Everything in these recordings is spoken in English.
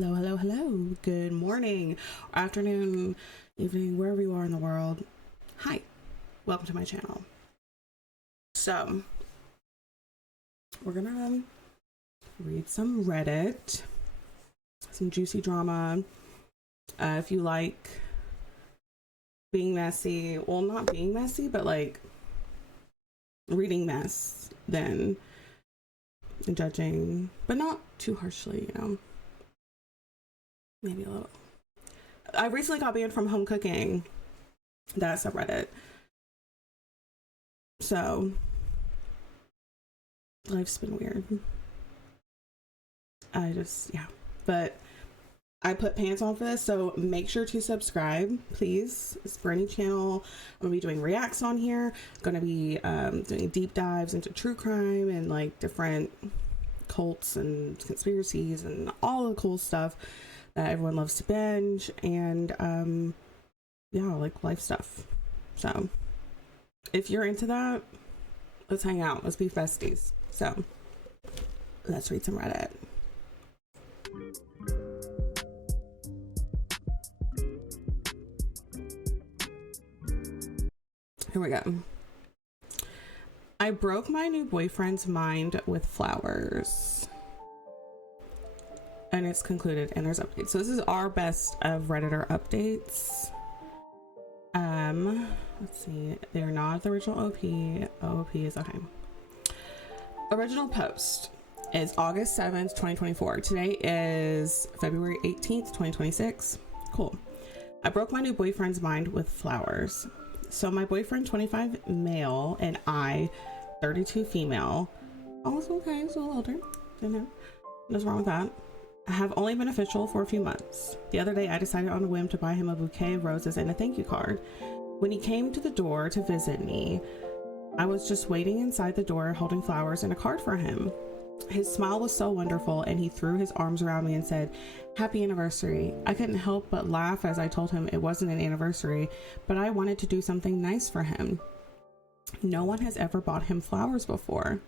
Hello, hello, hello. Good morning, afternoon, evening, wherever you are in the world. Hi, welcome to my channel. So, we're gonna read some Reddit, some juicy drama. If you like being messy, well, not being messy, but like reading mess, then judging, but not too harshly, you know. Maybe a little. I recently got banned from home cooking, that subreddit. So life's been weird. Yeah. But I put pants on for this, so make sure to subscribe, please. It's for any channel. I'm gonna be doing reacts on here. I'm gonna be doing deep dives into true crime and like different cults and conspiracies and all the cool stuff that everyone loves to binge, and yeah, like life stuff. So if you're into that, let's hang out, let's be besties. So let's read some Reddit. Here we go. I broke my new boyfriend's mind with flowers. And it's concluded, and there's updates. So this is our best of Redditor updates. Let's see. They're not the original OP. OP is okay. Original post is August 7th, 2024. Today is February 18th, 2026. Cool. I broke my new boyfriend's mind with flowers. So my boyfriend, 25 male, and I, 32 female. Oh, it's okay. It's a little older. Didn't know. What's wrong with that? Have only been official for a few months. The other day I decided on a whim to buy him a bouquet of roses and a thank you card. When he came to the door to visit me, I was just waiting inside the door holding flowers and a card for him. His smile was so wonderful, and he threw his arms around me and said, "Happy anniversary." I couldn't help but laugh as I told him it wasn't an anniversary, but I wanted to do something nice for him. No one has ever bought him flowers before.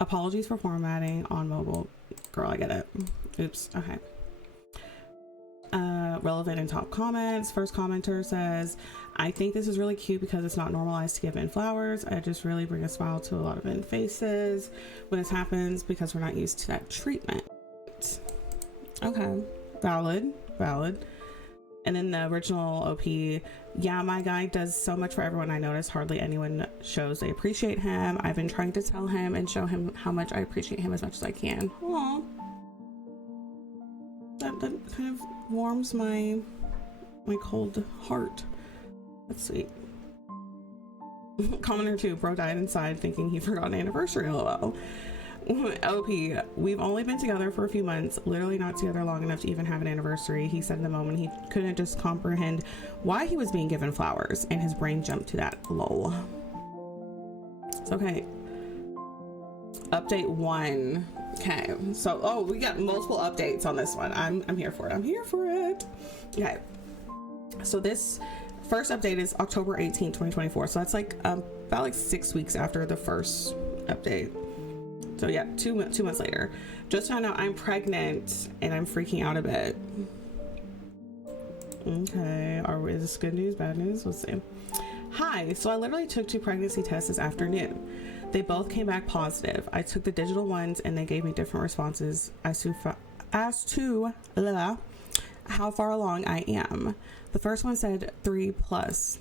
Apologies for formatting on mobile. Girl, I get it. Oops. Okay. Relevant and top comments. First commenter says, I think this is really cute because it's not normalized to give in flowers. I just really bring a smile to a lot of in faces when this happens because we're not used to that treatment. Okay. Valid. And then the original OP, yeah, my guy does so much for everyone. I notice hardly anyone shows they appreciate him. I've been trying to tell him and show him how much I appreciate him as much as I can. Aww. That kind of warms my cold heart. That's sweet. Commenter 2, bro died inside thinking he forgot an anniversary, lol. OP, we've only been together for a few months, literally not together long enough to even have an anniversary. He said in the moment he couldn't just comprehend why he was being given flowers, and his brain jumped to that, lol. It's okay. Update 1. Okay, so oh, we got multiple updates on this one. I'm here for it. Okay, so this first update is October 18th, 2024. So that's like about like 6 weeks after the first update. So yeah, two months later. Just found out I'm pregnant and I'm freaking out a bit. Okay, is this good news, bad news? Let's see. Hi, so I literally took 2 pregnancy tests this afternoon. They both came back positive. I took the digital ones and they gave me different responses as to how far along I am. The first one said 3+.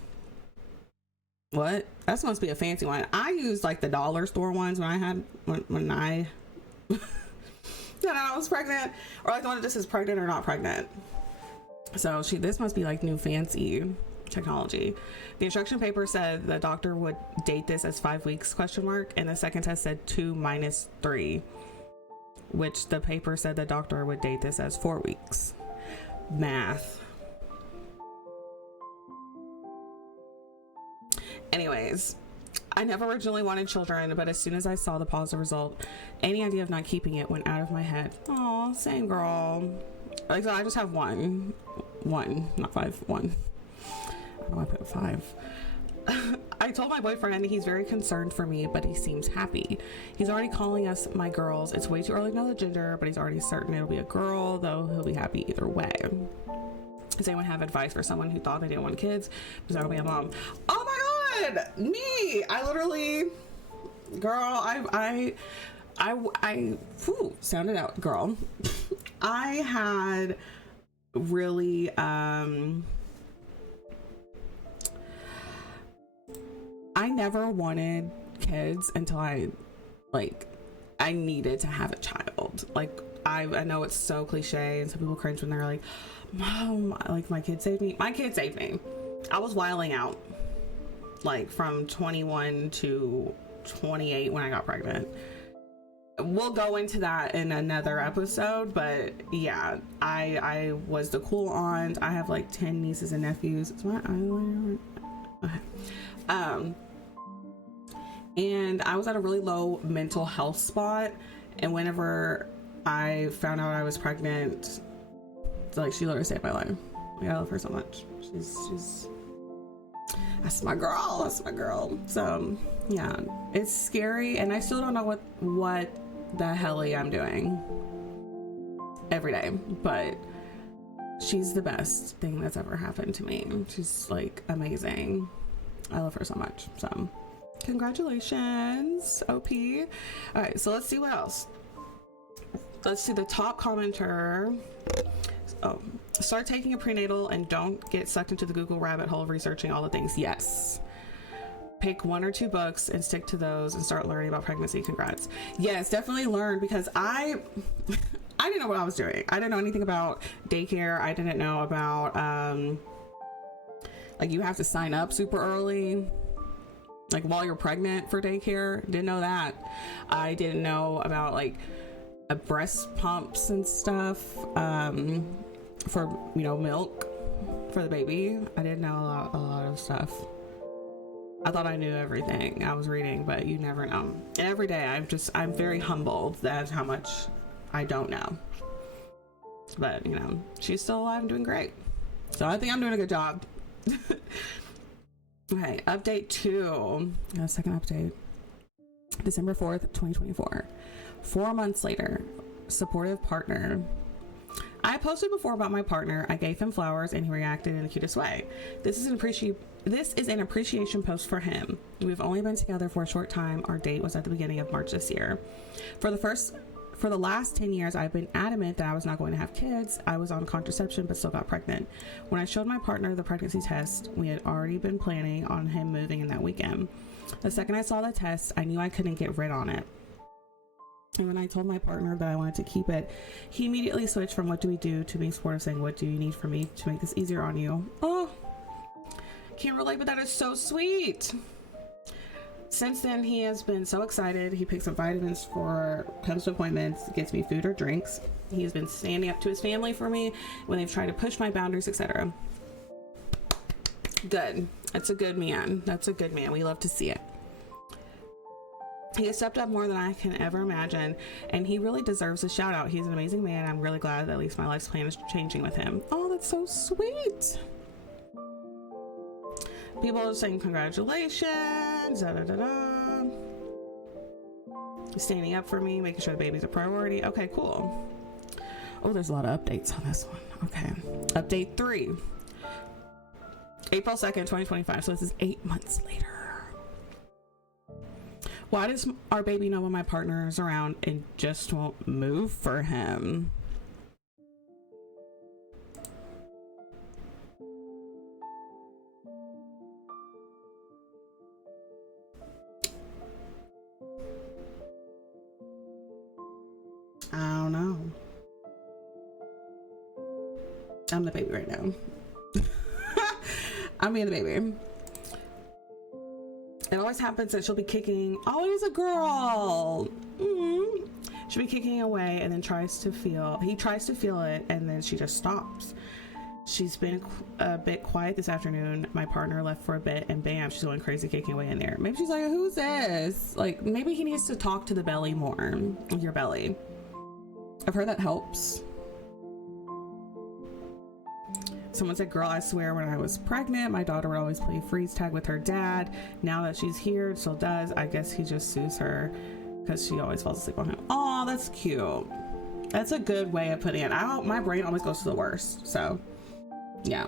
What? That must be a fancy one. I used like the dollar store ones when I was pregnant, or like the one that just says pregnant or not pregnant. So this must be like new fancy technology. The instruction paper said the doctor would date this as 5 weeks ? And the second test said 2 - 3, which the paper said the doctor would date this as 4 weeks. Math. Anyways, I never originally wanted children, but as soon as I saw the positive result, any idea of not keeping it went out of my head. Aw, same girl. Like, so I just have one, not 5, 1. I don't know why I put 5. I I told my boyfriend he's very concerned for me, but he seems happy. He's already calling us my girls. It's way too early to know the gender, but he's already certain it'll be a girl, though he'll be happy either way. Does anyone have advice for someone who thought they didn't want kids because I will be a mom? Oh my god, me! I literally, girl, whew, sounded out, girl. I had really, I never wanted kids until I needed to have a child. Like, I know it's so cliche and some people cringe when they're like, Mom, like, my kid saved me. My kid saved me. I was wilding out, like, from 21 to 28 when I got pregnant. We'll go into that in another episode, but yeah, I was the cool aunt. I have like 10 nieces and nephews. Is my eyeliner? Okay. And I was at a really low mental health spot, and whenever I found out I was pregnant, like, she literally saved my life. Like, I love her so much. She's that's my girl. So yeah, it's scary, and I still don't know what the hell I'm doing every day, but she's the best thing that's ever happened to me. She's like amazing. I love her so much. So congratulations, OP. All right, so let's see what else. Let's see the top commenter. Oh, start taking a prenatal and don't get sucked into the Google rabbit hole of researching all the things. Yes. Pick 1 or 2 books and stick to those and start learning about pregnancy. Congrats. Yes, definitely learn, because I didn't know what I was doing. I didn't know anything about daycare. I didn't know about like, you have to sign up super early, like, while you're pregnant for daycare. Didn't know that. I didn't know about like breast pumps and stuff for, you know, milk for the baby. I didn't know a lot of stuff. I thought I knew everything I was reading, but you never know. Every day I'm very humbled that how much I don't know. But, you know, she's still alive and doing great. So I think I'm doing a good job. Okay, update 2. Second update. December 4th, 2024. 4 months later, supportive partner. I posted before about my partner. I gave him flowers and he reacted in the cutest way. This is an appreciation post for him. We've only been together for a short time. Our date was at the beginning of March this year. For the last 10 years, I've been adamant that I was not going to have kids. I was on contraception, but still got pregnant. When I showed my partner the pregnancy test, we had already been planning on him moving in that weekend. The second I saw the test, I knew I couldn't get rid on it. And when I told my partner that I wanted to keep it, he immediately switched from what do we do to being supportive, saying, what do you need from me to make this easier on you? Oh, can't relate, but that is so sweet. Since then, he has been so excited. He picks up vitamins comes to appointments, gets me food or drinks. He has been standing up to his family for me when they've tried to push my boundaries, etc. Good. That's a good man. That's a good man. We love to see it. He has stepped up more than I can ever imagine, and he really deserves a shout out. He's an amazing man. I'm really glad that at least my life's plan is changing with him. Oh, that's so sweet. People are saying congratulations, da da da da. He's standing up for me, making sure the baby's a priority. Okay, cool. Oh, there's a lot of updates on this one. Okay. Update 3. April 2nd, 2025. So this is 8 months later. Why does our baby know when my partner is around and just won't move for him? I don't know. I'm the baby right now. I'm being the baby. It always happens that she'll be kicking. Oh, it is a girl. She'll be kicking away and then he tries to feel it, and then she just stops. She's been a bit quiet this afternoon. My partner left for a bit and bam, she's going crazy kicking away in there. Maybe she's like, who's this? Like, maybe he needs to talk to the belly more, your belly. I've heard that helps. Someone said, girl, I swear when I was pregnant, my daughter would always play freeze tag with her dad. Now that she's here, it still does. I guess he just sues her because she always falls asleep on him. Oh, that's cute. That's a good way of putting it. My brain always goes to the worst. So, yeah.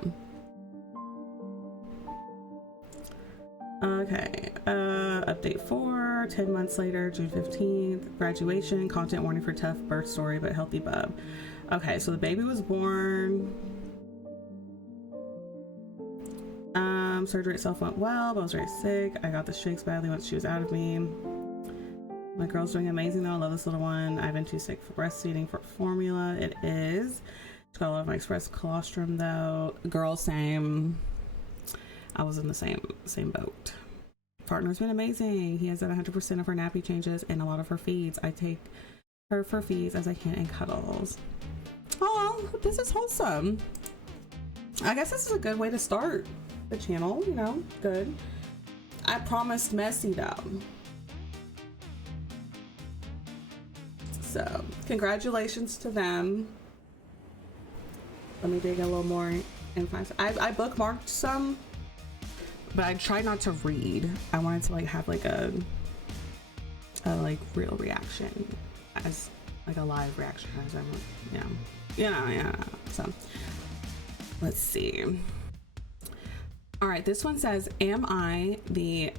Okay. Update 4. 10 months later, June 15th. Graduation. Content warning for tough birth story, but healthy bub. Okay, so the baby was born. Surgery itself went well, but I was very sick. I got the shakes badly once she was out of me. My girl's doing amazing though. I love this little one. I've been too sick for breastfeeding for formula. It is. It's got a lot of my express colostrum though. Girl, same. I was in the same boat. Partner's been amazing. He has done 100% of her nappy changes and a lot of her feeds. I take her for feeds as I can and cuddles. Oh, this is wholesome. I guess this is a good way to start the channel, you know, good. I promised messy though. So congratulations to them. Let me dig a little more and find some. I bookmarked some, but I tried not to read. I wanted to like have like a like real reaction, as like a live reaction as I'm like, yeah. So let's see. All right, this one says, am I the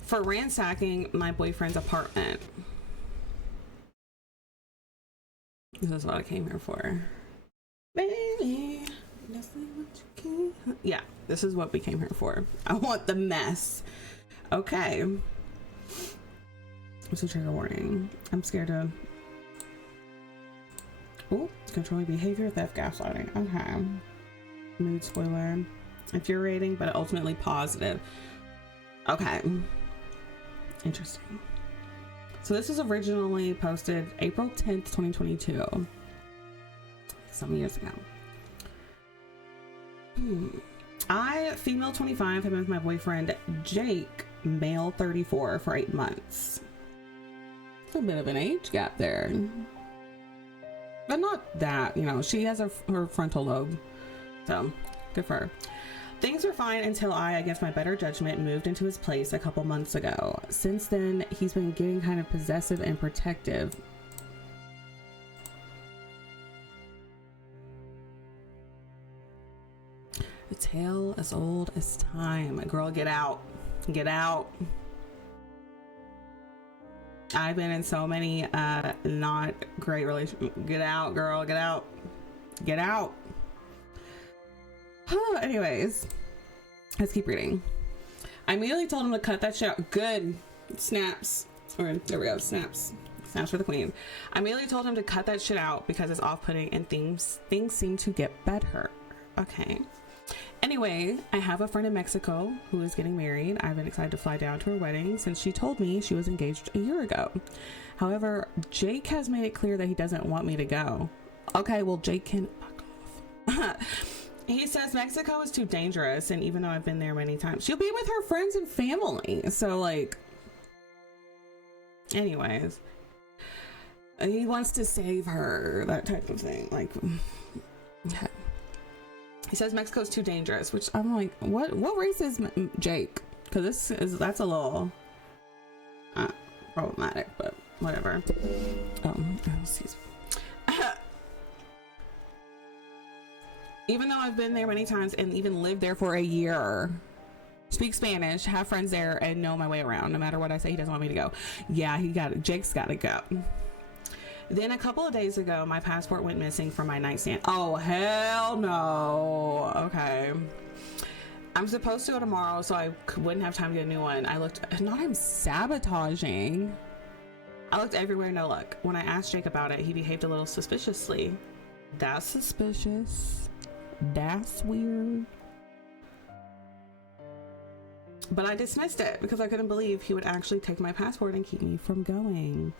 for ransacking my boyfriend's apartment? This is what I came here for. Baby, yeah, this is what we came here for. I want the mess. Okay. What's the trigger warning? I'm scared of... Oh, controlling behavior, theft, gaslighting. Okay. Mood spoiler. Infuriating, but ultimately positive. Okay. Interesting. So this was originally posted April 10th, 2022. Some years ago. I, female 25, have been with my boyfriend Jake, male 34, for 8 months. It's a bit of an age gap there. But not that, you know, she has her frontal lobe. So, good for her. Things were fine until I, against my better judgment, moved into his place a couple months ago. Since then, he's been getting kind of possessive and protective. A tale as old as time. Girl, get out. Get out. I've been in so many not great relationships. Get out, girl. Get out. Get out. Anyways, let's keep reading. I immediately told him to cut that shit out. Good. Snaps. Or there we go. Snaps. Snaps for the queen. I immediately told him to cut that shit out because it's off-putting and things seem to get better. Okay. Anyway, I have a friend in Mexico who is getting married. I've been excited to fly down to her wedding since she told me she was engaged a year ago. However, Jake has made it clear that he doesn't want me to go. Okay, well, Jake can fuck off. He says Mexico is too dangerous, and even though I've been there many times, she'll be with her friends and family. So, like, anyways, he wants to save her, that type of thing. Like, okay. He says Mexico's too dangerous, which I'm like, what race is Jake? Because that's a little problematic, but whatever. Excuse me. Even though I've been there many times and even lived there for a year, speak Spanish, have friends there, and know my way around. No matter what I say, he doesn't want me to go. Yeah, Jake's got to go. Then a couple of days ago, my passport went missing from my nightstand. Oh, hell no. Okay. I'm supposed to go tomorrow, so I wouldn't have time to get a new one. I looked, not I'm sabotaging. I looked everywhere, no luck. When I asked Jake about it, he behaved a little suspiciously. That's suspicious. That's weird. But I dismissed it because I couldn't believe he would actually take my passport and keep me from going.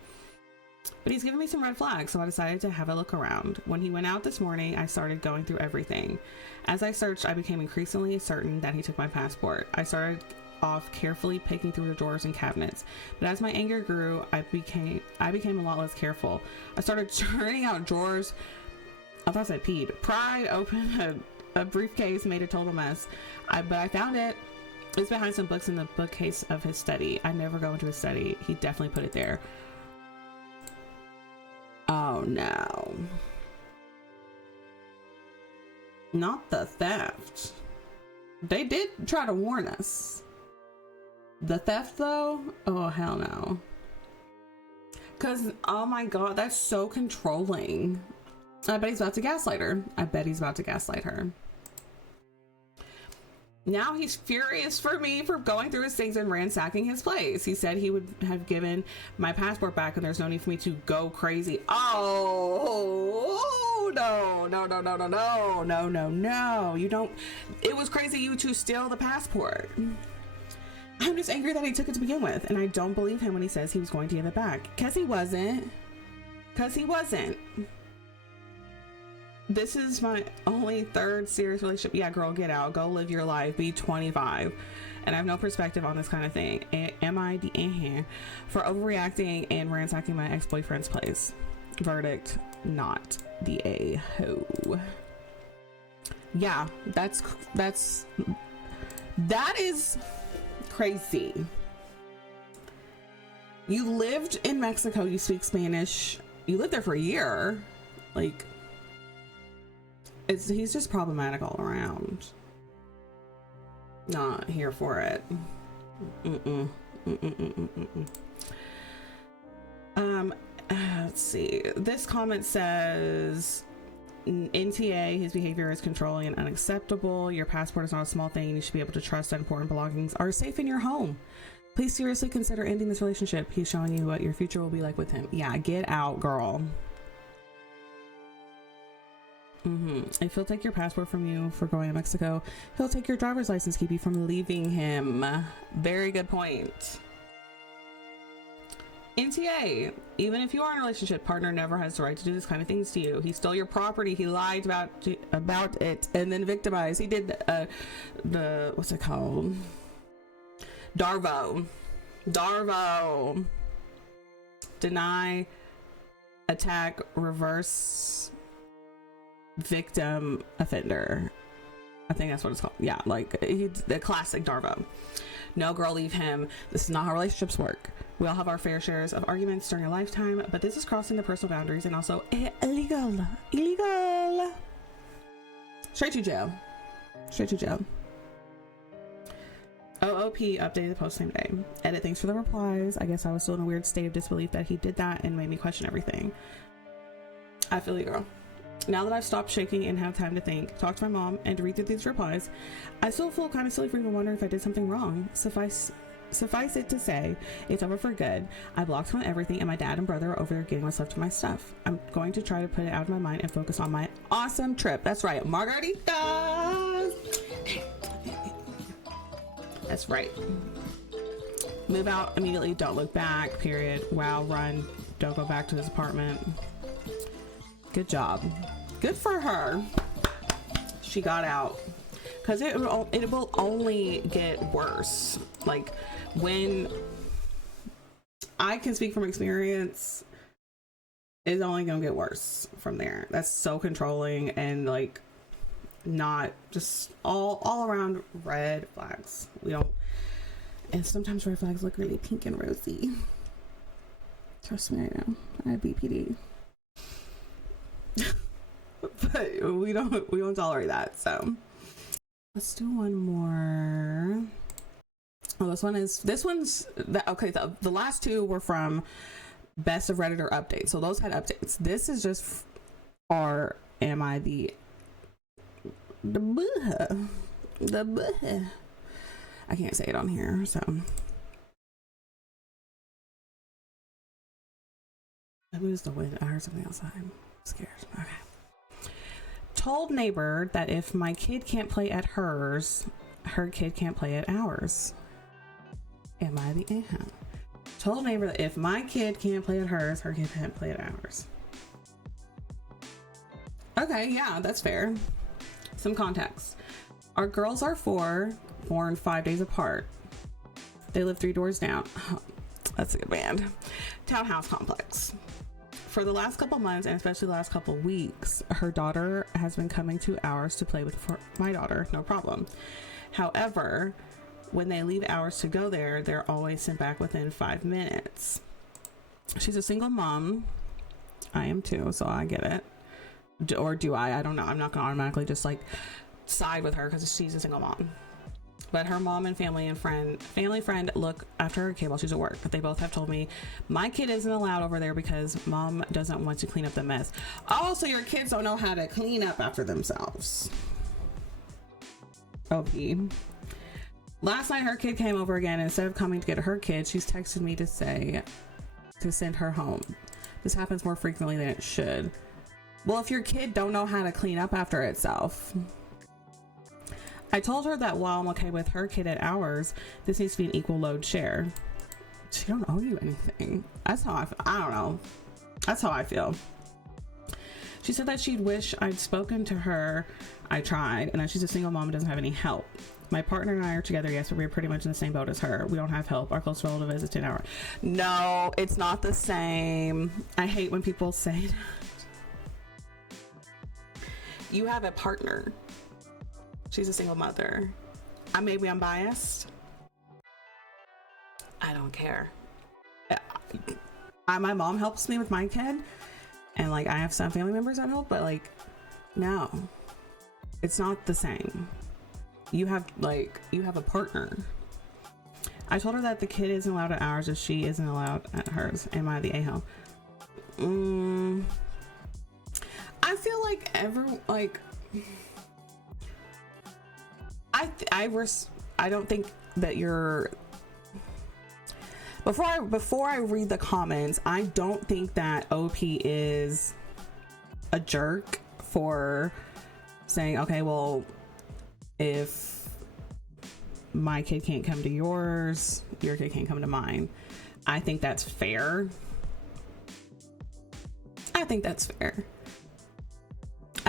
But he's given me some red flags, so I decided to have a look around. When he went out this morning, I started going through everything. As I searched, I became increasingly certain that he took my passport. I started off carefully picking through the drawers and cabinets, but as my anger grew, I became a lot less careful. I started turning out drawers. I thought I said peed. Pried open a briefcase made a total mess. But I found it. It's behind some books in the bookcase of his study. I never go into his study. He definitely put it there. Oh no. Not the theft. They did try to warn us. The theft though? Oh hell no. Cause oh my god, that's so controlling. I bet he's about to gaslight her. I bet he's about to gaslight her. Now he's furious for me for going through his things and ransacking his place. He said he would have given my passport back and there's no need for me to go crazy. Oh, no, no, no, no, no, no, no, no, no. You don't, it was crazy you to steal the passport. I'm just angry that he took it to begin with. And I don't believe him when he says he was going to give it back. Cause he wasn't. Cause he wasn't. This is my only third serious relationship. Yeah, girl, get out. Go live your life. Be 25. And I have no perspective on this kind of thing. Am I the for overreacting and ransacking my ex-boyfriend's place? Verdict, not the a-ho. Yeah, that is crazy. You lived in Mexico. You speak Spanish. You lived there for a year. Like, he's just problematic all around. Not here for it. Let's see. This comment says, NTA, his behavior is controlling and unacceptable. Your passport is not a small thing and you should be able to trust that important belongings are safe in your home. Please seriously consider ending this relationship. He's showing you what your future will be like with him. Yeah, get out, girl. If he'll take your passport from you for going to Mexico, he'll take your driver's license, keep you from leaving him. Very good point. NTA, even if you are in a relationship, partner never has the right to do this kind of things to you. He stole your property, he lied about it, and then victimized. He did the what's it called? Darvo. Deny, attack, reverse, victim, offender. I think that's what it's called. Yeah, like the classic Darvo. No, girl, leave him. This is not how relationships work. We all have our fair shares of arguments during a lifetime, but this is crossing the personal boundaries and also illegal. Straight to jail. OOP updated the post same day. Edit, thanks for the replies. I guess I was still in a weird state of disbelief that he did that and made me question everything. I feel you, girl. Now that I've stopped shaking and have time to think, talk to my mom, and to read through these replies, I still feel kind of silly for even wondering if I did something wrong. Suffice it to say, it's over for good. I blocked from everything, and my dad and brother are over there getting what's left of my stuff. I'm going to try to put it out of my mind and focus on my awesome trip. That's right, margaritas. That's right. Move out immediately. Don't look back. Period. Wow. Run. Don't go back to his apartment. Good job. Good for her. She got out. Because it will only get worse. Like, when I can speak from experience, it's only gonna get worse from there. That's so controlling and like not just all around red flags. We don't, and sometimes red flags look really pink and rosy. Trust me, I know. I have BPD. But we don't tolerate that. So let's do one more. Oh, this one's okay. The last two were from Best of Redditor updates, so those had updates. This is just or am I the I can't say it on here, so maybe it's the wind. I heard something outside. I'm scared. Okay. Told neighbor that if my kid can't play at hers, her kid can't play at ours. Am I the Told neighbor that if my kid can't play at hers, her kid can't play at ours. Okay, yeah, that's fair. Some context. Our girls are 4, born 5 days apart. They live 3 doors down. Oh, that's a good band. Townhouse complex. For the last couple months, and especially the last couple weeks, her daughter has been coming to ours to play with my daughter, no problem. However, when they leave ours to go there, they're always sent back within 5 minutes. She's a single mom. I am too, so I get it. Or do I don't know. I'm not gonna automatically just like side with her because she's a single mom. But her mom and family friend look after her kid while she's at work. But they both have told me my kid isn't allowed over there because mom doesn't want to clean up the mess. Oh, so your kids don't know how to clean up after themselves. OP. Last night her kid came over again, and instead of coming to get her kid, she's texted me to say to send her home. This happens more frequently than it should. Well, if your kid don't know how to clean up after itself. I told her that while I'm okay with her kid at ours, this needs to be an equal load share. She don't owe you anything. That's how I don't know. That's how I feel. She said that she'd wish I'd spoken to her. I tried, and that she's a single mom and doesn't have any help. My partner and I are together, yes, but we're pretty much in the same boat as her. We don't have help. Our close relative is a 10-hour. No, it's not the same. I hate when people say that. You have a partner. She's a single mother. Maybe I'm biased. I don't care. My mom helps me with my kid, and like I have some family members that help, but like, no, it's not the same. You have a partner. I told her that the kid isn't allowed at ours if she isn't allowed at hers. Am I the a-hole? I feel like I don't think that you're, before I read the comments, I don't think that OP is a jerk for saying, okay, well, if my kid can't come to yours, your kid can't come to mine. I think that's fair. I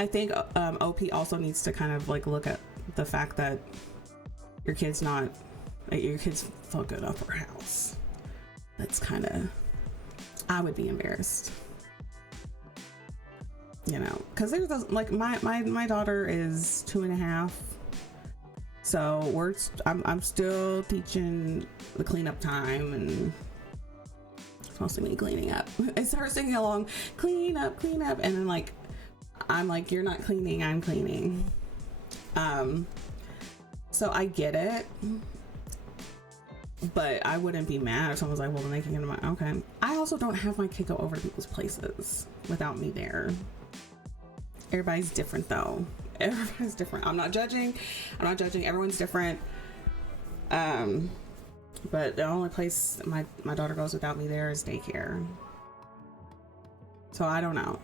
think OP also needs to kind of like look at the fact that your kid's fucking up her house. That's kind of, I would be embarrassed, you know, because there's like my daughter is 2.5, so I'm still teaching the cleanup time, and it's mostly me cleaning up. I start singing along, clean up, and then like I'm like, you're not cleaning, I'm cleaning. So I get it, but I wouldn't be mad if someone was like, well, then they can get to my, okay. I also don't have my kid go over to people's places without me there. Everybody's different though. Everybody's different. I'm not judging. Everyone's different. But the only place my daughter goes without me there is daycare. So I don't know.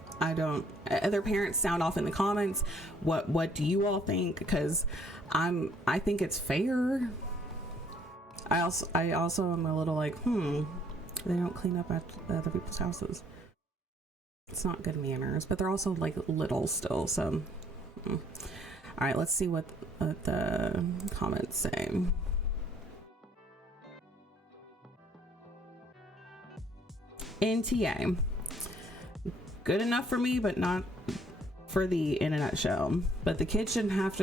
Other parents sound off in the comments. What do you all think? Because I think it's fair. I also am a little like, they don't clean up at other people's houses. It's not good manners, but they're also like little still. So, all right, let's see what the comments say. NTA. Good enough for me, but not for the in a nutshell. But the kid shouldn't have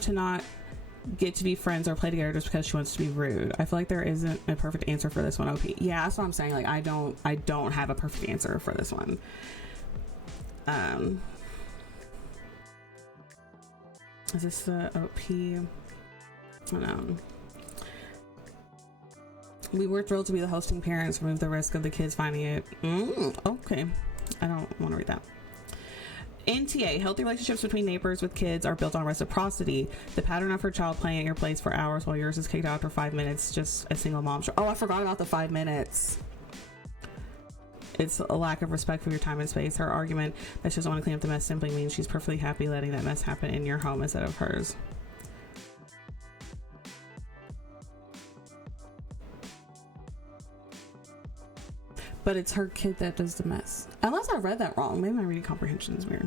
to not get to be friends or play together just because she wants to be rude. I feel like there isn't a perfect answer for this one, OP. Yeah, that's what I'm saying. Like I don't have a perfect answer for this one. Is this the OP? I don't know. We were thrilled to be the hosting parents, remove the risk of the kids finding it. Okay. I don't want to read that. NTA, healthy relationships between neighbors with kids are built on reciprocity. The pattern of her child playing at your place for hours while yours is kicked out after 5 minutes, just a single mom. Oh, I forgot about the 5 minutes. It's a lack of respect for your time and space. Her argument that she doesn't want to clean up the mess simply means she's perfectly happy letting that mess happen in your home instead of hers. But it's her kid that does the mess. Unless I read that wrong. Maybe my reading comprehension is weird.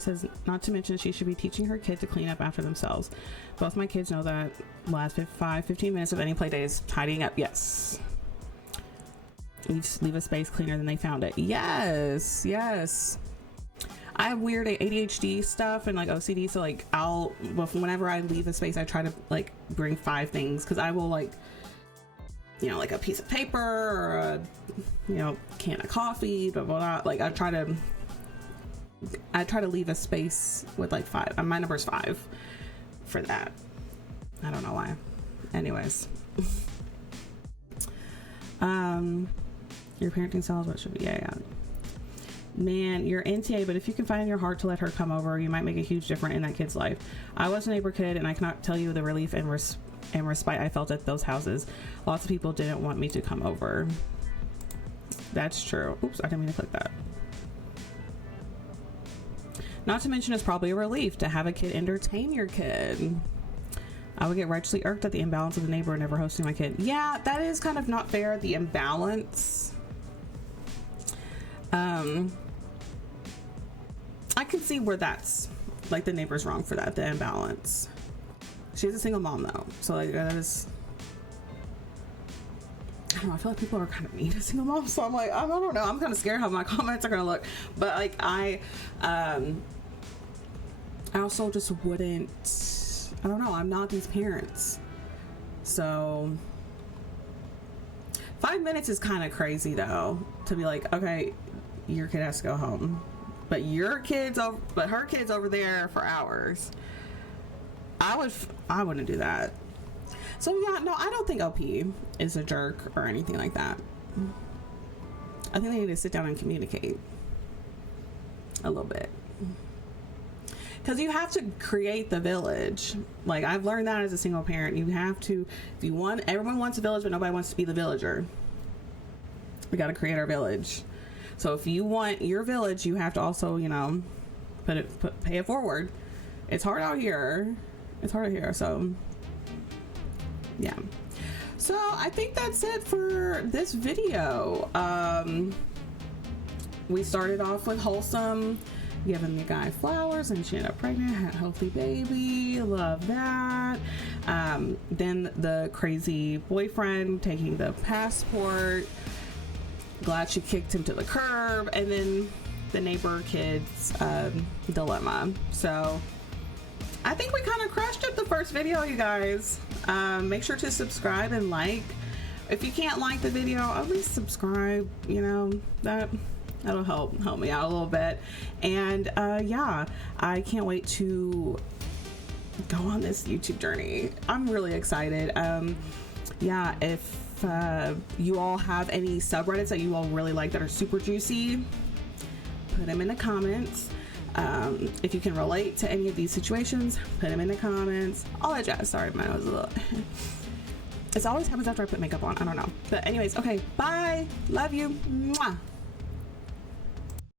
Says, not to mention she should be teaching her kid to clean up after themselves. Both my kids know that. Last 15 minutes of any play day is tidying up. Yes. Leave a space cleaner than they found it. Yes, yes. I have weird ADHD stuff and like OCD, so like whenever I leave a space, I try to like bring 5 things, because I will like, you know, like a piece of paper or a, you know, can of coffee, blah blah blah. Like I try to leave a space with like 5. My number's 5 for that. I don't know why. Anyways. Your parenting styles, what should be, yeah. Man, you're NTA, but if you can find in your heart to let her come over, you might make a huge difference in that kid's life. I was a neighbor kid, and I cannot tell you the relief and respite I felt at those houses. Lots of people didn't want me to come over. That's true. Oops, I didn't mean to click that. Not to mention, it's probably a relief to have a kid entertain your kid. I would get righteously irked at the imbalance of the neighbor never hosting my kid. Yeah, that is kind of not fair, the imbalance. I can see where that's like the neighbor's wrong for that, the imbalance. She's a single mom though, so like that is, I don't know, I feel like people are kind of mean to single moms, so I'm like, I don't know, I'm kind of scared how my comments are gonna look, but like I also just wouldn't, I don't know, I'm not these parents, so 5 minutes is kind of crazy though, to be like, okay, your kid has to go home, but her kid's over there for hours. I wouldn't do that. So yeah, no, I don't think OP is a jerk or anything like that. I think they need to sit down and communicate a little bit, because you have to create the village. Like I've learned that as a single parent, you have to, if you want, everyone wants a village, but nobody wants to be the villager. We got to create our village. So if you want your village, you have to also, you know, pay it forward. It's hard out here. So yeah. So I think that's it for this video. We started off with wholesome, giving the guy flowers, and she ended up pregnant, had a healthy baby. Love that. Then the crazy boyfriend taking the passport. Glad she kicked him to the curb. And then the neighbor kid's dilemma. So I think we kind of crushed it the first video, you guys. Make sure to subscribe and like. If you can't like the video, at least subscribe. You know, that'll help me out a little bit. And yeah, I can't wait to go on this YouTube journey. I'm really excited. Yeah, if you all have any subreddits that you all really like that are super juicy, put them in the comments. If you can relate to any of these situations, put them in the comments. All that jazz. Sorry, my nose is a little it always happens after I put makeup on. I don't know, but anyways, okay, bye, love you. Mwah.